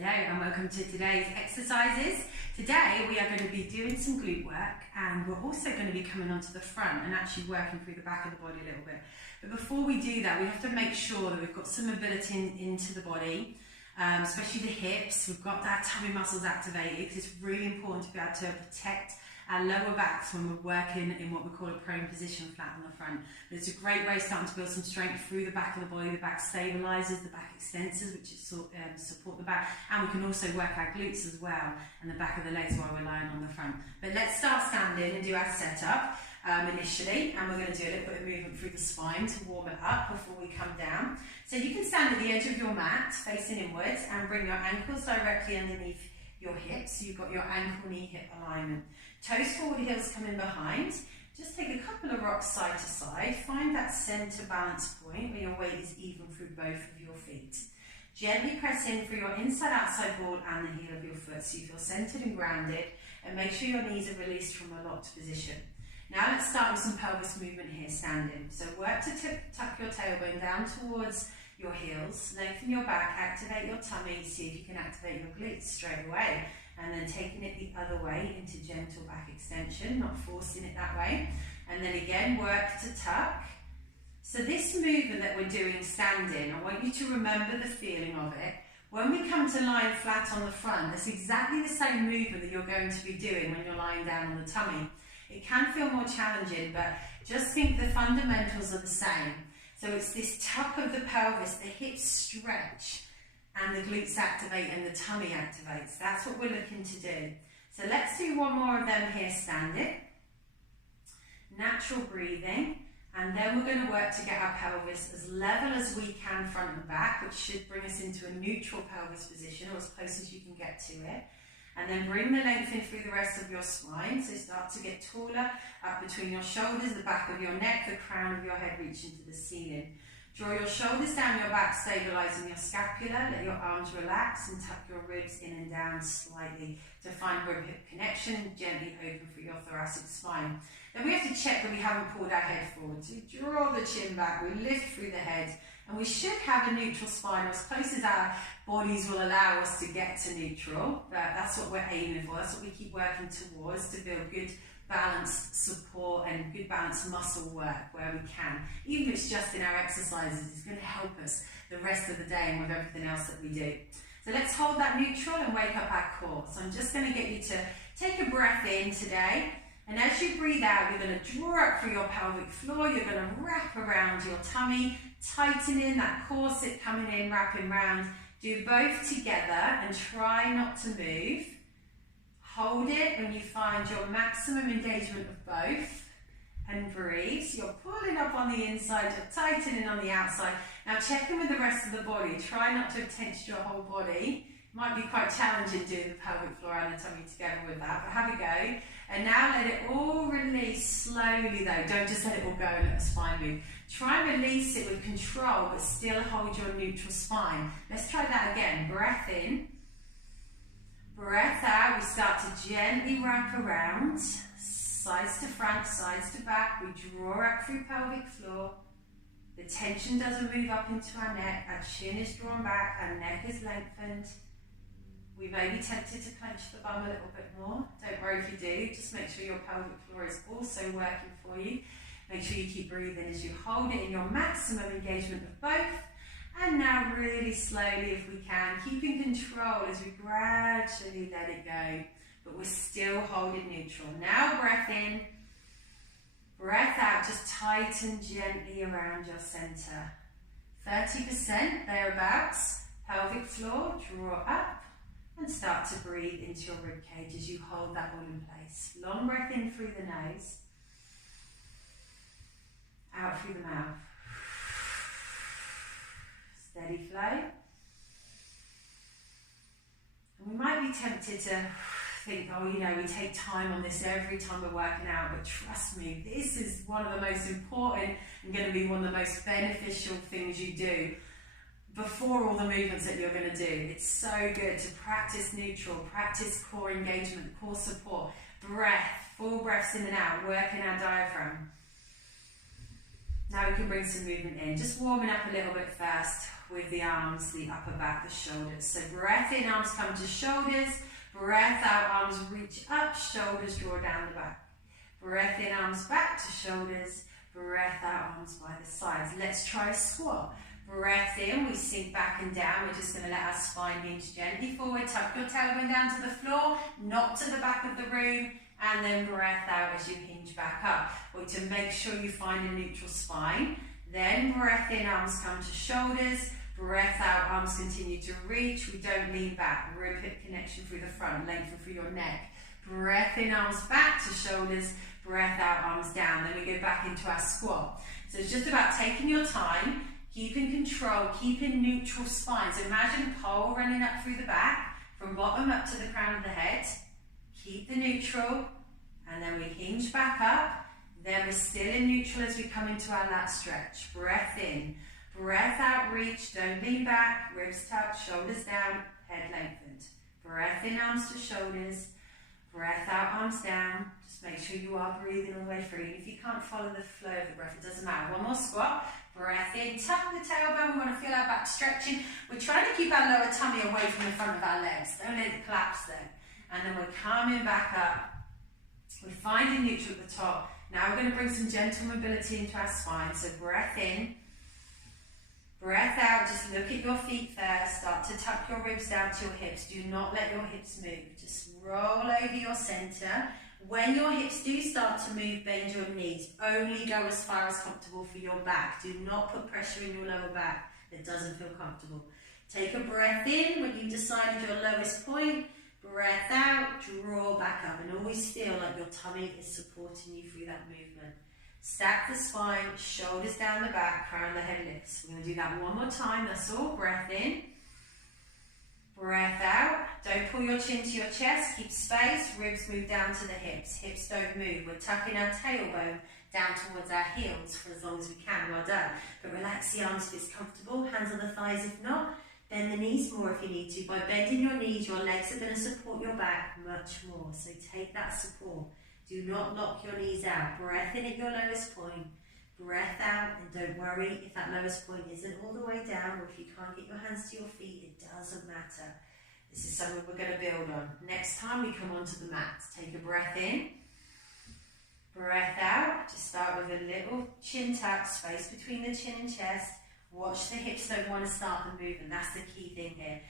Hello and welcome to today's exercises. Today we are going to be doing some glute work, and we're also going to be coming onto the front and actually working through the back of the body a little bit. But before we do that, we have to make sure that we've got some mobility into the body, especially the hips. We've got our tummy muscles activated because it's really important to be able to protect our lower backs when we're working in what we call a prone position flat on the front. But it's a great way starting to build some strength through the back of the body. The back stabilises, the back extensors, which is support the back, and we can also work our glutes as well and the back of the legs while we're lying on the front. But let's start standing and do our setup initially, and we're going to do a little bit of movement through the spine to warm it up before we come down. So you can stand at the edge of your mat facing inwards and bring your ankles directly underneath your hips. So you've got your ankle knee hip alignment. Toes forward, heels coming behind. Just take a couple of rocks side to side. Find that center balance point where your weight is even through both of your feet. Gently press in through your inside outside ball and the heel of your foot so you feel centered and grounded, and make sure your knees are released from a locked position. Now let's start with some pelvis movement here standing. So work to tuck your tailbone down towards your heels, lengthen your back, activate your tummy, see if you can activate your glutes straight away, and then taking it the other way into gentle back extension, not forcing it that way. And then again, work to tuck. So this movement that we're doing standing, I want you to remember the feeling of it. When we come to lying flat on the front, that's exactly the same movement that you're going to be doing when you're lying down on the tummy. It can feel more challenging, but just think the fundamentals are the same. So it's this tuck of the pelvis, the hips stretch, and the glutes activate and the tummy activates. That's what we're looking to do. So let's do one more of them here standing. Natural breathing, and then we're going to work to get our pelvis as level as we can front and back, which should bring us into a neutral pelvis position, or as close as you can get to it. And then bring the length in through the rest of your spine, so start to get taller, up between your shoulders, the back of your neck, the crown of your head reaching to the ceiling. Draw your shoulders down your back, stabilising your scapula, let your arms relax and tuck your ribs in and down slightly to find rib-hip connection and gently open through your thoracic spine. Then we have to check that we haven't pulled our head forward. So draw the chin back, we lift through the head, and we should have a neutral spine, or as close as our bodies will allow us to get to neutral. That's what we're aiming for, that's what we keep working towards, to build good balanced support and good balanced muscle work where we can. Even if it's just in our exercises, it's going to help us the rest of the day and with everything else that we do. So let's hold that neutral and wake up our core. So I'm just going to get you to take a breath in today, and as you breathe out, you're going to draw up through your pelvic floor, you're going to wrap around your tummy, tightening that corset coming in, wrapping round. Do both together and try not to move. Hold it when you find your maximum engagement of both, and breathe. So you're pulling up on the inside, you're tightening on the outside. Now check in with the rest of the body. Try not to have tensed your whole body. It might be quite challenging doing the pelvic floor and the tummy together with that, but have a go. And now let it all release slowly though. Don't just let it all go and let the spine move. Try and release it with control, but still hold your neutral spine. Let's try that again. Breath in. Breath out, we start to gently wrap around, sides to front, sides to back. We draw up through pelvic floor. The tension doesn't move up into our neck. Our chin is drawn back, our neck is lengthened. We may be tempted to clench the bum a little bit more. Don't worry if you do, just make sure your pelvic floor is also working for you. Make sure you keep breathing as you hold it in your maximum engagement of both. And now really slowly, if we can, keeping control as we gradually let it go, but we're still holding neutral. Now breath in, breath out, just tighten gently around your center. 30% thereabouts, pelvic floor, draw up and start to breathe into your rib cage as you hold that all in place. Long breath in through the nose, out through the mouth. Steady flow. And we might be tempted to think, oh, you know, we take time on this every time we're working out, but trust me, this is one of the most important and going to be one of the most beneficial things you do before all the movements that you're going to do. It's so good to practice neutral, practice core engagement, core support, breath, full breaths in and out, working our diaphragm. Now we can bring some movement in, just warming up a little bit first with the arms, the upper back, the shoulders. So breath in, arms come to shoulders, breath out, arms reach up, shoulders draw down the back. Breath in, arms back to shoulders, breath out, arms by the sides. Let's try a squat. Breath in, we sink back and down. We're just going to let our spine hinge gently forward. Tuck your tailbone down to the floor, not to the back of the room. And then breath out as you hinge back up. Or to make sure you find a neutral spine. Then breath in, arms come to shoulders. Breath out, arms continue to reach. We don't lean back. Rib hip connection through the front, lengthen through your neck. Breath in, arms back to shoulders. Breath out, arms down. Then we go back into our squat. So it's just about taking your time, keeping control, keeping neutral spine. So imagine pole running up through the back, from bottom up to the crown of the head. Keep the neutral, and then we hinge back up. Then we're still in neutral as we come into our lat stretch. Breath in, breath out, reach, don't lean back, ribs touch, shoulders down, head lengthened. Breath in, arms to shoulders, breath out, arms down. Just make sure you are breathing all the way through. And if you can't follow the flow of the breath, it doesn't matter. One more squat, breath in, tuck the tailbone, we want to feel our back stretching. We're trying to keep our lower tummy away from the front of our legs. Don't let it collapse there. And then we're coming back up. We're finding neutral at the top. Now we're going to bring some gentle mobility into our spine. So breath in, breath out. Just look at your feet first. Start to tuck your ribs down to your hips. Do not let your hips move. Just roll over your center. When your hips do start to move, bend your knees. Only go as far as comfortable for your back. Do not put pressure in your lower back that doesn't feel comfortable. Take a breath in when you've decided your lowest point. Breath out, draw back up, and always feel like your tummy is supporting you through that movement. Stack the spine, shoulders down the back, crown the head lifts. We're going to do that one more time, that's all. Breath in, breath out. Don't pull your chin to your chest, keep space, ribs move down to the hips. Hips don't move. We're tucking our tailbone down towards our heels for as long as we can, well done. But relax the arms if it's comfortable, hands on the thighs if not. Bend the knees more if you need to. By bending your knees, your legs are going to support your back much more. So take that support. Do not lock your knees out. Breath in at your lowest point. Breath out, and don't worry if that lowest point isn't all the way down, or if you can't get your hands to your feet, it doesn't matter. This is something we're going to build on. Next time we come onto the mat, take a breath in. Breath out. Just start with a little chin tuck, space between the chin and chest. Watch the hips don't want to start the movement. That's the key thing here.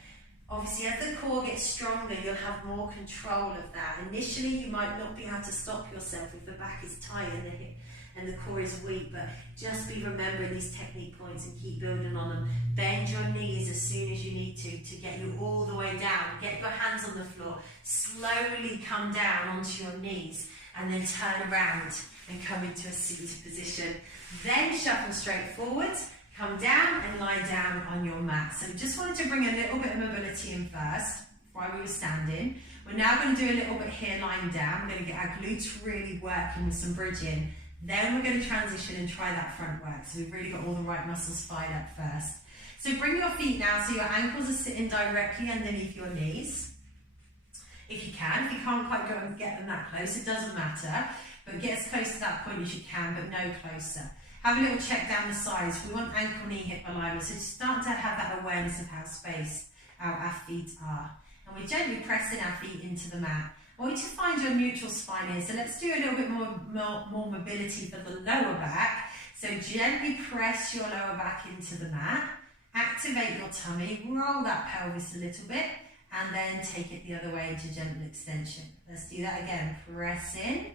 Obviously, as the core gets stronger, you'll have more control of that. Initially, you might not be able to stop yourself if the back is tight and the hip and the core is weak, but just be remembering these technique points and keep building on them. Bend your knees as soon as you need to get you all the way down. Get your hands on the floor. Slowly come down onto your knees and then turn around and come into a seated position. Then shuffle straight forwards. Come down and lie down on your mat. So we just wanted to bring a little bit of mobility in first, while we were standing. We're now going to do a little bit here lying down. We're going to get our glutes really working with some bridging. Then we're going to transition and try that front work. So we've really got all the right muscles fired up first. So bring your feet now so your ankles are sitting directly underneath your knees. If you can. If you can't quite go and get them that close, it doesn't matter. But get as close to that point as you can, but no closer. Have a little check down the sides. We want ankle, knee, hip alignment. So start to have that awareness of how spaced our feet are. And we're gently pressing our feet into the mat. I want you to find your neutral spine here. So let's do a little bit more mobility for the lower back. So gently press your lower back into the mat. Activate your tummy. Roll that pelvis a little bit. And then take it the other way into gentle extension. Let's do that again. Press in.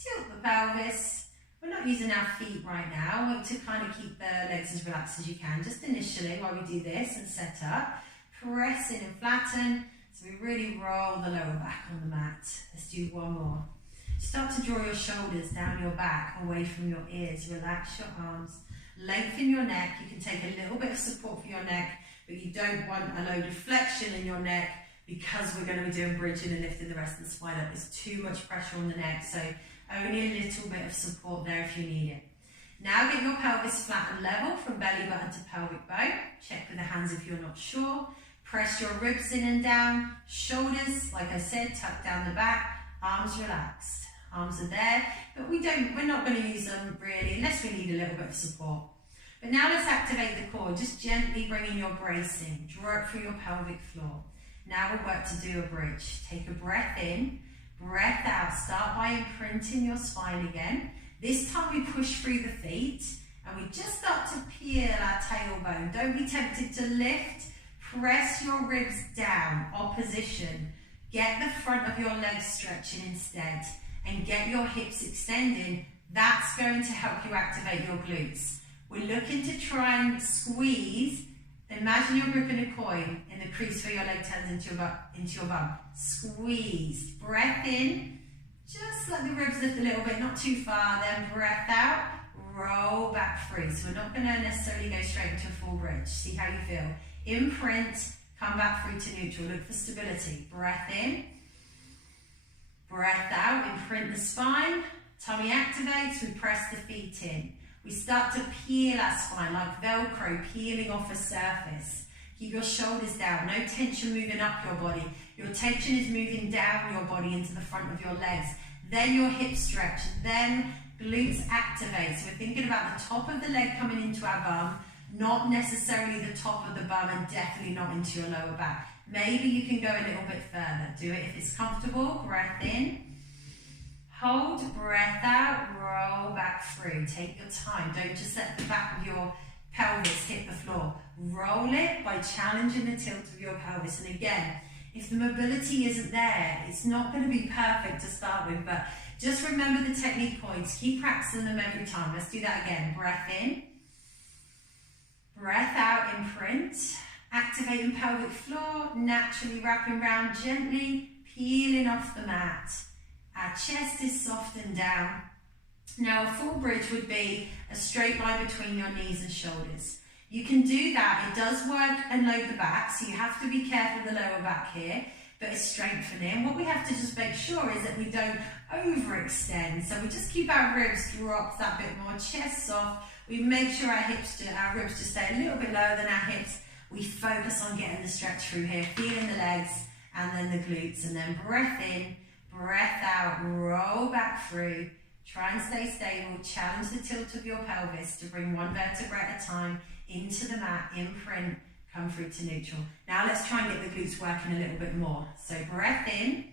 Tilt the pelvis. We're not using our feet right now. I want to kind of keep the legs as relaxed as you can, just initially while we do this and set up. Press in and flatten. So we really roll the lower back on the mat. Let's do one more. Start to draw your shoulders down your back, away from your ears. Relax your arms. Lengthen your neck. You can take a little bit of support for your neck, but you don't want a load of flexion in your neck because we're going to be doing bridging and lifting the rest of the spine up. There's too much pressure on the neck. So only a little bit of support there if you need it. Now get your pelvis flat and level from belly button to pelvic bone. Check with the hands if you're not sure. Press your ribs in and down. Shoulders, like I said, tuck down the back. Arms relaxed. Arms are there, but we're not going to use them really unless we need a little bit of support. But now let's activate the core. Just gently bringing your brace in. Draw it through your pelvic floor. Now we'll work to do a bridge. Take a breath in, breath out. Start by imprinting your spine again. This time we push through the feet and we just start to peel our tailbone. Don't be tempted to lift. Press your ribs down, opposition. Get the front of your legs stretching instead and get your hips extending. That's going to help you activate your glutes. We're looking to try and squeeze. Imagine you're gripping a coin in the crease where your leg turns into your bum. Squeeze. Breath in. Just let the ribs lift a little bit, not too far. Then breath out. Roll back free. So we're not going to necessarily go straight into a full bridge. See how you feel. Imprint. Come back through to neutral. Look for stability. Breath in. Breath out. Imprint the spine. Tummy activates. We press the feet in. We start to peel our spine like Velcro peeling off a surface. Keep your shoulders down, no tension moving up your body. Your tension is moving down your body into the front of your legs. Then your hips stretch, then glutes activate. So we're thinking about the top of the leg coming into our bum, not necessarily the top of the bum and definitely not into your lower back. Maybe you can go a little bit further. Do it if it's comfortable. Breath in. Hold, breath out, roll back through. Take your time. Don't just let the back of your pelvis hit the floor. Roll it by challenging the tilt of your pelvis. And again, if the mobility isn't there, it's not going to be perfect to start with, but just remember the technique points. Keep practicing them every time. Let's do that again. Breath in. Breath out, imprint. Activating pelvic floor, naturally wrapping around gently, peeling off the mat. Our chest is soft and down. Now a full bridge would be a straight line between your knees and shoulders. You can do that. It does work and load the back, so you have to be careful of the lower back here, but it's strengthening. What we have to just make sure is that we don't overextend. So we just keep our ribs dropped that bit more, chest soft. We make sure our ribs just stay a little bit lower than our hips. We focus on getting the stretch through here, feeling the legs and then the glutes, and then breath in. Breath out, roll back through. Try and stay stable. Challenge the tilt of your pelvis to bring one vertebra at a time into the mat. Imprint, come through to neutral. Now let's try and get the glutes working a little bit more. So breath in,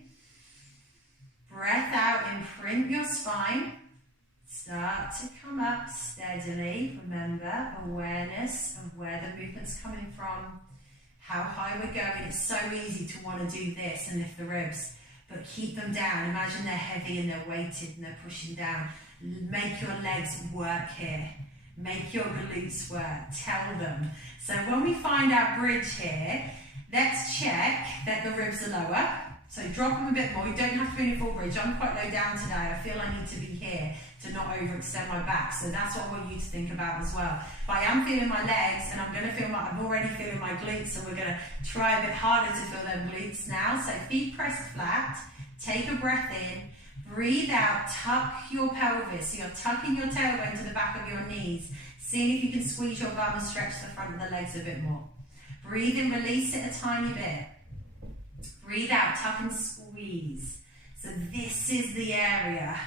breath out, imprint your spine. Start to come up steadily. Remember, awareness of where the movement's coming from, how high we're going. It's so easy to want to do this and lift the ribs, but keep them down. Imagine they're heavy and they're weighted and they're pushing down. Make your legs work here. Make your glutes work. Tell them. So when we find our bridge here, let's check that the ribs are lower. So drop them a bit more. You don't have to be in a full bridge. I'm quite low down today. I feel I need to be here to not overextend my back. So that's what I want you to think about as well. But I am feeling my legs and I'm already feeling my glutes, so we're going to try a bit harder to feel them glutes now. So feet pressed flat. Take a breath in. Breathe out. Tuck your pelvis. So you're tucking your tailbone to the back of your knees. Seeing if you can squeeze your bum and stretch the front of the legs a bit more. Breathe in. Release it a tiny bit. Breathe out, tuck and squeeze. So this is the area,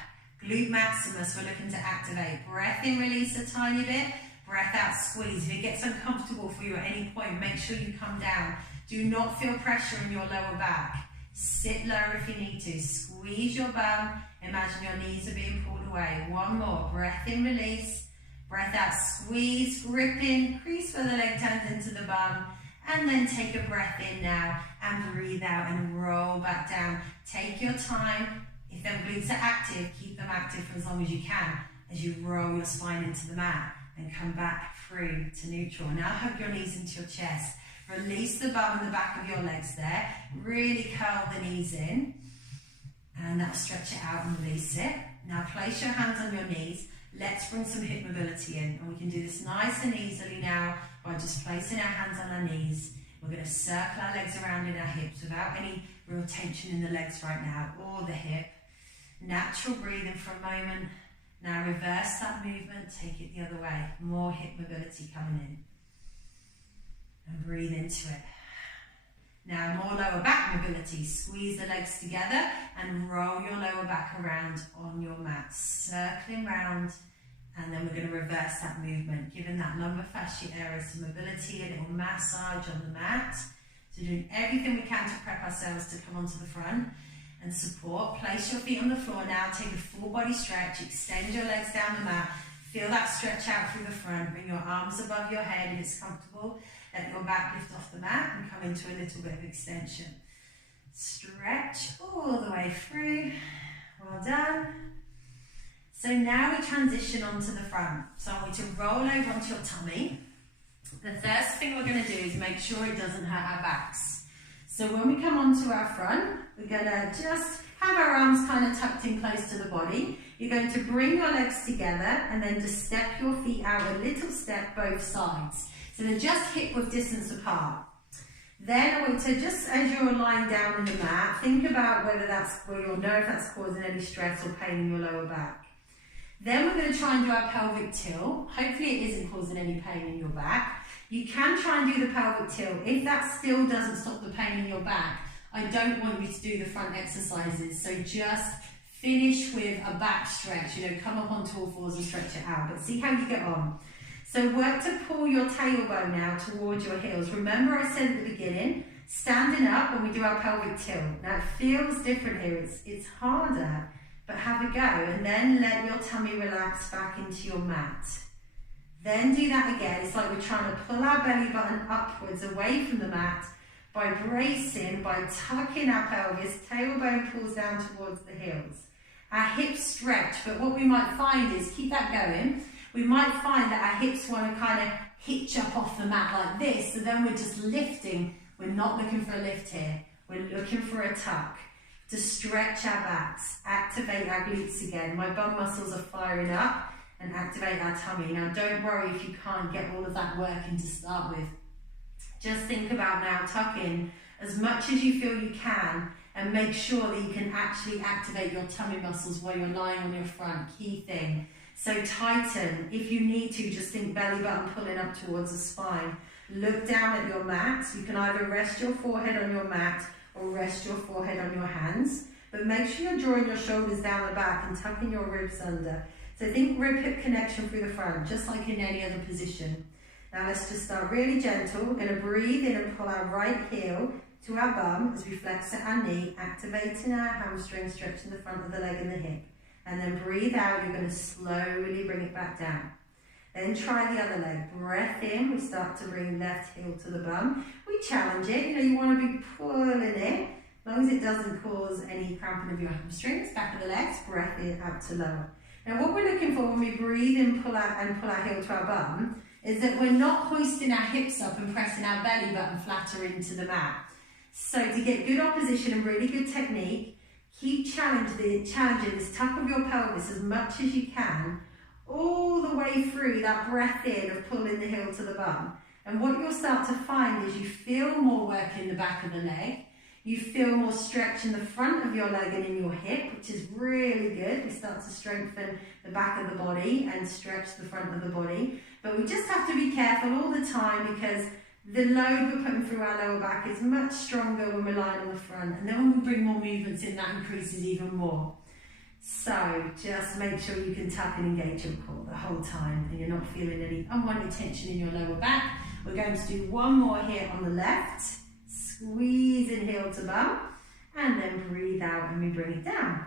glute maximus, we're looking to activate. Breath in, release a tiny bit. Breath out, squeeze. If it gets uncomfortable for you at any point, make sure you come down. Do not feel pressure in your lower back. Sit lower if you need to. Squeeze your bum. Imagine your knees are being pulled away. One more. Breath in, release. Breath out, squeeze, grip in, crease where the leg turns into the bum. And then take a breath in now and breathe out and roll back down. Take your time. If them glutes are active, keep them active for as long as you can as you roll your spine into the mat and come back through to neutral. Now hug your knees into your chest. Release the bum and the back of your legs there. Really curl the knees in. And that'll stretch it out and release it. Now place your hands on your knees. Let's bring some hip mobility in. And we can do this nice and easily now by just placing our hands on our knees. We're going to circle our legs around in our hips without any real tension in the legs right now or the hip. Natural breathing for a moment. Now reverse that movement, take it the other way. More hip mobility coming in. And breathe into it. Now more lower back mobility. Squeeze the legs together and roll your lower back around on your mat. Circling round, and then we're going to reverse that movement, giving that lumbar fascia area some mobility, a little massage on the mat. So doing everything we can to prep ourselves to come onto the front and support. Place your feet on the floor now, take a full body stretch, extend your legs down the mat, feel that stretch out through the front, bring your arms above your head if it's comfortable, let your back lift off the mat and come into a little bit of extension. Stretch all the way through, well done. So now we transition onto the front. So I want you to roll over onto your tummy. The first thing we're going to do is make sure it doesn't hurt our backs. So when we come onto our front, we're going to just have our arms kind of tucked in close to the body. You're going to bring your legs together and then just step your feet out a little step both sides. So they're just hip width distance apart. Then I want you to, just as you're lying down in the mat, think about whether you'll know if that's causing any stress or pain in your lower back. Then we're going to try and do our pelvic tilt. Hopefully it isn't causing any pain in your back. You can try and do the pelvic tilt. If that still doesn't stop the pain in your back, I don't want you to do the front exercises. So just finish with a back stretch. Come up onto all fours and stretch it out. But see how you get on. So work to pull your tailbone now towards your heels. Remember I said at the beginning, standing up when we do our pelvic tilt. Now it feels different here. It's harder. But have a go, and then let your tummy relax back into your mat. Then do that again. It's like we're trying to pull our belly button upwards away from the mat by bracing, by tucking our pelvis. Tailbone pulls down towards the heels. Our hips stretch, but what we might find is, keep that going, we might find that our hips want to kind of hitch up off the mat like this, so then we're just lifting. We're not looking for a lift here. We're looking for a tuck. To stretch our backs, activate our glutes again. My bum muscles are firing up and activate our tummy. Now don't worry if you can't get all of that working to start with. Just think about now tucking as much as you feel you can and make sure that you can actually activate your tummy muscles while you're lying on your front. Key thing. So tighten. If you need to, just think belly button pulling up towards the spine. Look down at your mat. You can either rest your forehead on your mat or rest your forehead on your hands, but make sure you're drawing your shoulders down the back and tucking your ribs under. So think rib-hip connection through the front, just like in any other position. Now let's just start really gentle. We're going to breathe in and pull our right heel to our bum as we flex at our knee, activating our hamstring, stretching the front of the leg and the hip. And then breathe out, you're going to slowly bring it back down. Then try the other leg. Breath in, we start to bring left heel to the bum. We challenge it, you want to be pulling it, as long as it doesn't cause any cramping of your hamstrings, back of the legs, breath in, out to lower. Now what we're looking for when we breathe in, pull out and pull our heel to our bum, is that we're not hoisting our hips up and pressing our belly button flatter into the mat. So to get good opposition and really good technique, keep challenging this tuck of your pelvis as much as you can, all the way through that breath in of pulling the heel to the bum. And what you'll start to find is you feel more work in the back of the leg, you feel more stretch in the front of your leg and in your hip, which is really good. We start to strengthen the back of the body and stretch the front of the body. But we just have to be careful all the time because the load we're putting through our lower back is much stronger when we're lying on the front. And then when we bring more movements in, that increases even more. So just make sure you can tuck and engage your core the whole time and you're not feeling any unwanted tension in your lower back. We're going to do one more here on the left. Squeeze in heel to bum and then breathe out and we bring it down.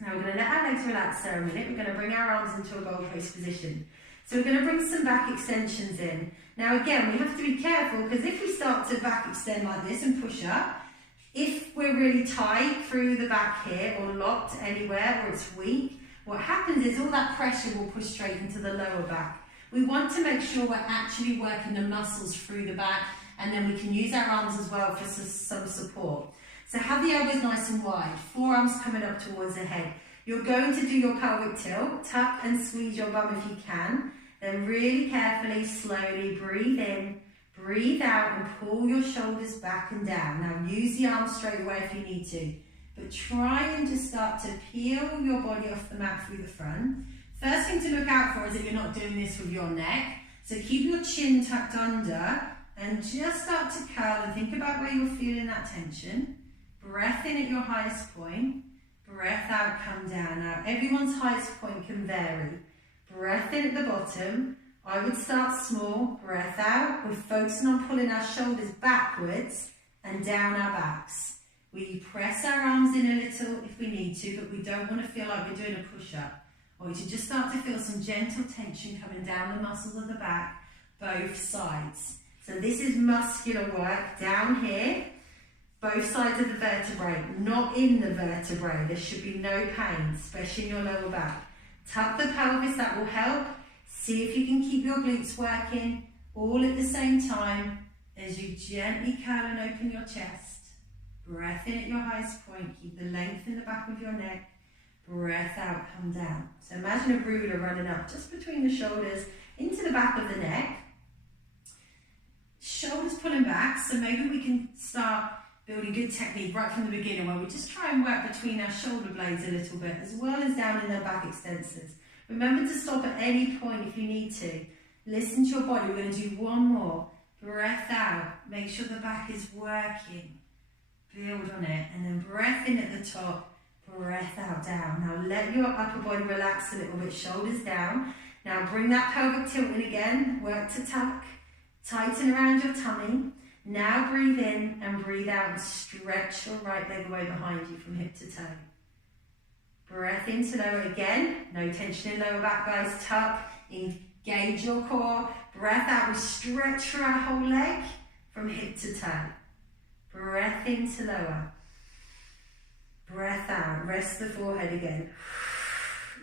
Now we're going to let our legs relax for a minute. We're going to bring our arms into a goalpost position. So we're going to bring some back extensions in. Now again, we have to be careful because if we start to back extend like this and push up, if we're really tight through the back here or locked anywhere or it's weak, what happens is all that pressure will push straight into the lower back. We want to make sure we're actually working the muscles through the back and then we can use our arms as well for some support. So have the elbows nice and wide, forearms coming up towards the head. You're going to do your pelvic tilt, tuck and squeeze your bum if you can. Then really carefully, slowly breathe in, breathe out and pull your shoulders back and down. Now use the arms straight away if you need to, but try and just start to peel your body off the mat through the front. First thing to look out for is that you're not doing this with your neck. So keep your chin tucked under and just start to curl and think about where you're feeling that tension. Breath in at your highest point, breath out, come down. Now everyone's highest point can vary. Breath in at the bottom. I would start small, breath out. We're focusing on pulling our shoulders backwards and down our backs. We press our arms in a little if we need to, but we don't want to feel like we're doing a push-up. I want you to just start to feel some gentle tension coming down the muscles of the back, both sides. So this is muscular work down here, both sides of the vertebrae, not in the vertebrae. There should be no pain, especially in your lower back. Tuck the pelvis, that will help. See if you can keep your glutes working all at the same time as you gently curl and open your chest. Breath in at your highest point, keep the length in the back of your neck. Breath out, come down. So imagine a ruler running up just between the shoulders into the back of the neck. Shoulders pulling back, so maybe we can start building good technique right from the beginning where we just try and work between our shoulder blades a little bit as well as down in our back extensors. Remember to stop at any point if you need to. Listen to your body. We're going to do one more. Breath out. Make sure the back is working. Build on it. And then breath in at the top. Breath out, down. Now let your upper body relax a little bit. Shoulders down. Now bring that pelvic tilt in again. Work to tuck. Tighten around your tummy. Now breathe in and breathe out and stretch your right leg away behind you from hip to toe. Breath into lower again. No tension in lower back, guys. Tuck. Engage your core. Breath out. We stretch through our whole leg from hip to toe. Breath into lower. Breath out. Rest the forehead again.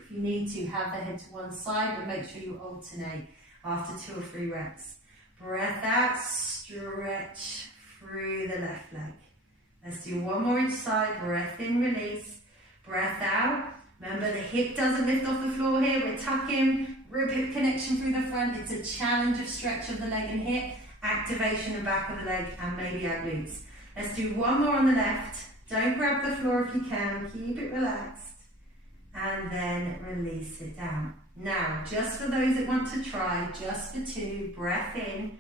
If you need to, have the head to one side, but make sure you alternate after 2 or 3 reps. Breath out. Stretch through the left leg. Let's do one more each side. Breath in, release. Breath out. Remember, the hip doesn't lift off the floor here. We're tucking, rib-hip connection through the front. It's a challenge of stretch of the leg and hip, activation of the back of the leg, and maybe our glutes. Let's do one more on the left. Don't grab the floor if you can. Keep it relaxed. And then release it down. Now, just for those that want to try, just for 2, breath in,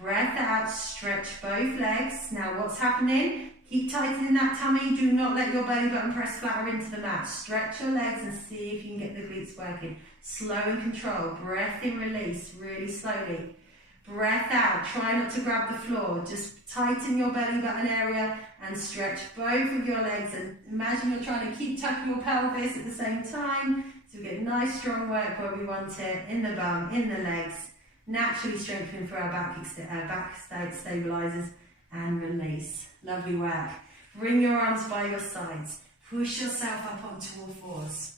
breath out, stretch both legs. Now, what's happening? Keep tightening that tummy. Do not let your belly button press flatter into the mat. Stretch your legs and see if you can get the glutes working. Slow and control. Breath in, release, really slowly. Breath out. Try not to grab the floor. Just tighten your belly button area and stretch both of your legs. And imagine you're trying to keep tucking your pelvis at the same time. So we get nice strong work where we want it, in the bum, in the legs. Naturally strengthening for our back stabilizers. And release. Lovely work. Bring your arms by your sides. Push yourself up onto all fours.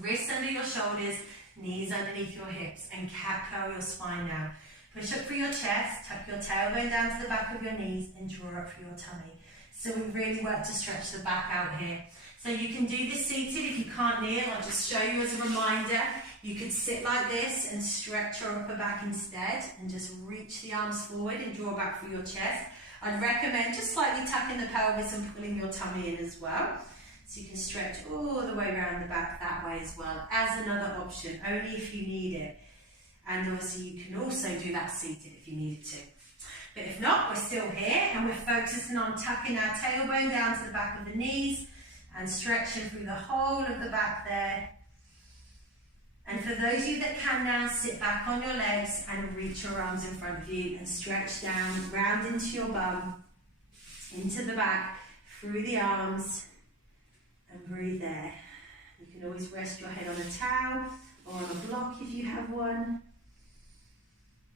Wrists under your shoulders, knees underneath your hips, and cat curl your spine now. Push up through your chest, tuck your tailbone down to the back of your knees, and draw up through your tummy. So we really work to stretch the back out here. So you can do this seated. If you can't kneel, I'll just show you as a reminder. You could sit like this and stretch your upper back instead, and just reach the arms forward and draw back through your chest. I'd recommend just slightly tucking the pelvis and pulling your tummy in as well. So you can stretch all the way around the back that way as well, as another option, only if you need it. And obviously you can also do that seated if you needed to. But if not, we're still here and we're focusing on tucking our tailbone down to the back of the knees and stretching through the whole of the back there. And for those of you that can now, sit back on your legs and reach your arms in front of you and stretch down, round into your bum, into the back, through the arms, and breathe there. You can always rest your head on a towel or on a block if you have one.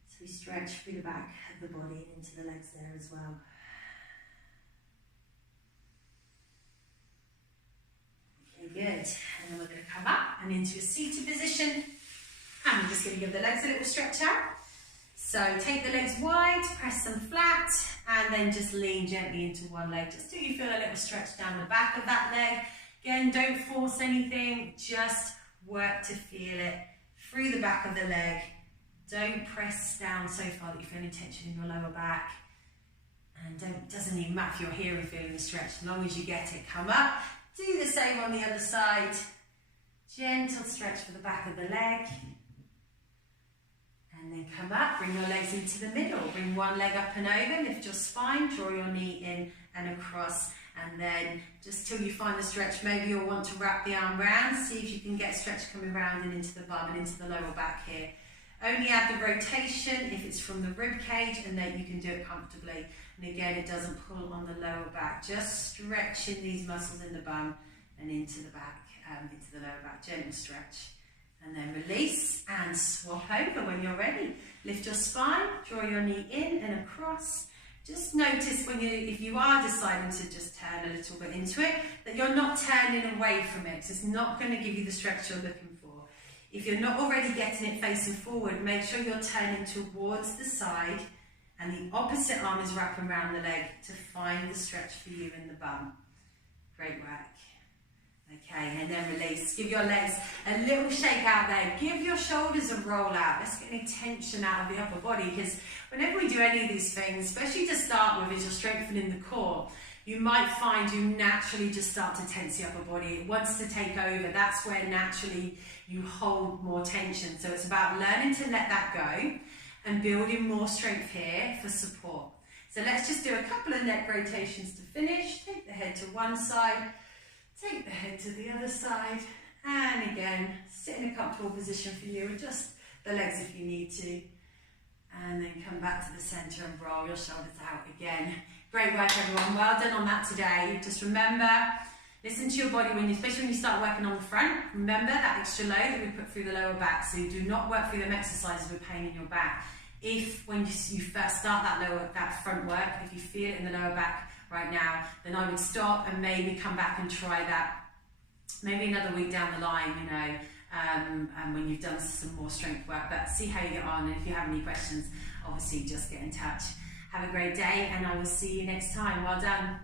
So we stretch through the back of the body and into the legs there as well. Good. And then we're going to come up and into a seated position. And we're just going to give the legs a little stretch out. So take the legs wide, press them flat, and then just lean gently into one leg. Just till you feel a little stretch down the back of that leg. Again, don't force anything. Just work to feel it through the back of the leg. Don't press down so far that you feel any tension in your lower back. And doesn't even matter if you're here and feeling the stretch. As long as you get it, come up. Do the same on the other side. Gentle stretch for the back of the leg. And then come up, bring your legs into the middle. Bring one leg up and over, lift your spine, draw your knee in and across. And then just till you find the stretch, maybe you'll want to wrap the arm round. See if you can get stretch coming round and into the bum and into the lower back here. Only add the rotation if it's from the rib cage, and then you can do it comfortably. And again, it doesn't pull on the lower back. Just stretching these muscles in the bum and into the back, into the lower back. Gentle stretch. And then release and swap over when you're ready. Lift your spine, draw your knee in and across. Just notice if you are deciding to just turn a little bit into it, that you're not turning away from it, because it's not going to give you the stretch you're looking for. If you're not already getting it facing forward, make sure you're turning towards the side and the opposite arm is wrapping around the leg to find the stretch for you in the bum. Great work. Okay, and then release. Give your legs a little shake out there. Give your shoulders a roll out. Let's get any tension out of the upper body, because whenever we do any of these things, especially to start with, as you're strengthening the core, you might find you naturally just start to tense the upper body. It wants to take over. That's where naturally you hold more tension. So it's about learning to let that go and building more strength here for support. So let's just do a couple of neck rotations to finish. Take the head to one side. Take the head to the other side, and again, sit in a comfortable position for you. Adjust the legs if you need to, and then come back to the centre and roll your shoulders out again. Great work, everyone. Well done on that today. Just remember, listen to your body, especially when you start working on the front. Remember that extra load that we put through the lower back, so you do not work through them exercises with pain in your back. If when you first start that front work, if you feel it in the lower back right now, then I would stop and maybe come back and try that maybe another week down the line, and when you've done some more strength work. But see how you get on, and if you have any questions, obviously just get in touch. Have a great day, and I will see you next time. Well done.